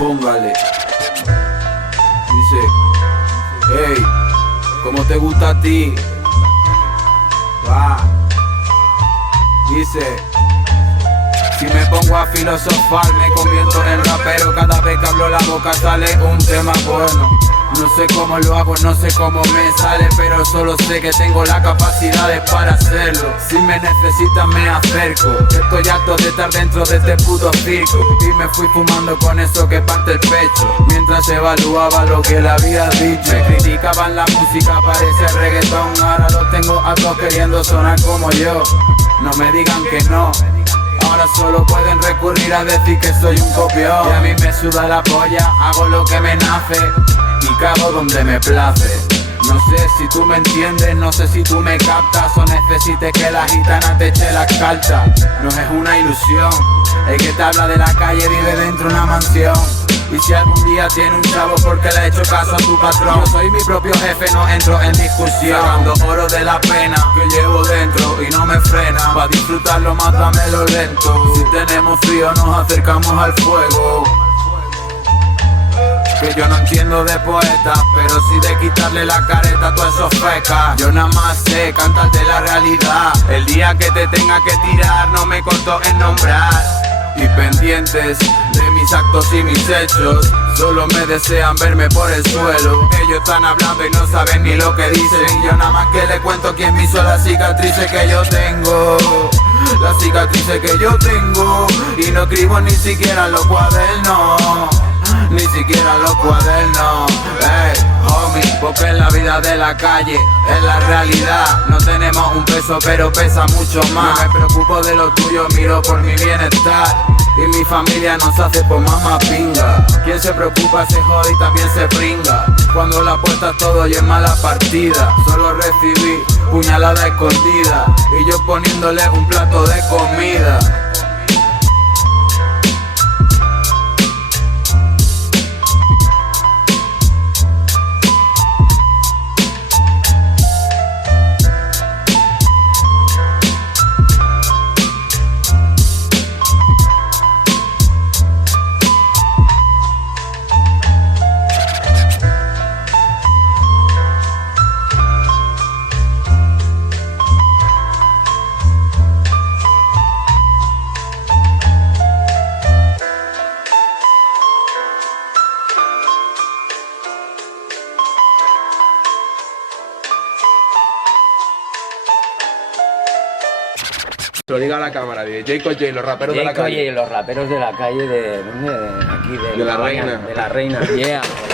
Póngale. Dice, hey, ¿cómo te gusta a ti? Va. Dice, si me pongo a filosofar me convierto en rapero. Cada vez que hablo la boca sale un tema bueno. No sé cómo lo hago, no sé cómo me sale, pero solo sé que tengo las capacidades para hacerlo. Si me necesitan me acerco. Estoy harto de estar dentro de este puto circo. Y me fui fumando con eso que parte el pecho, mientras evaluaba lo que le había dicho. Me criticaban la música, parece reggaetón. Ahora los tengo a todos queriendo sonar como yo. No me digan que no. Ahora solo pueden recurrir a decir que soy un copión. Y a mí me suda la polla, hago lo que me nace y cago donde me place. No sé si tú me entiendes, no sé si tú me captas, o necesites que la gitana te eche las cartas. No es una ilusión, el que te habla de la calle vive dentro de una mansión. Y si algún día tiene un chavo porque le he hecho caso a tu patrón, yo soy mi propio jefe, no entro en discusión. Sacando oro de la pena que llevo dentro y no me frena. Pa' disfrutarlo más dámelo lento. Si tenemos frío nos acercamos al fuego. Que yo no entiendo de poetas, pero sí de quitarle la careta a todos esos fecas. Yo nada más sé cantarte la realidad. El día que te tenga que tirar no me corto en nombrar. Y pendientes de mis actos y mis hechos, solo me desean verme por el suelo. Ellos están hablando y no saben ni lo que dicen. Yo nada más que le cuento quién me hizo las cicatrices que yo tengo. Las cicatrices que yo tengo. Y no escribo ni siquiera en los cuadernos. Ni siquiera los cuadernos. Hey, homie, porque en la vida de la calle es la realidad. No tenemos un peso pero pesa mucho más. No me preocupo de lo tuyo, miro por mi bienestar. Y mi familia nos hace por mamá pinga. Quien se preocupa se jode y también se pringa. Cuando la apuesta todo y es mala partida. Solo recibí puñalada escondida y yo poniéndole un plato de comida. Lo diga a la cámara, dice Jayco J, los raperos de la Jayco calle. J, los raperos de la calle de... ¿Dónde? De aquí, De la Reina. De la Reina, yeah.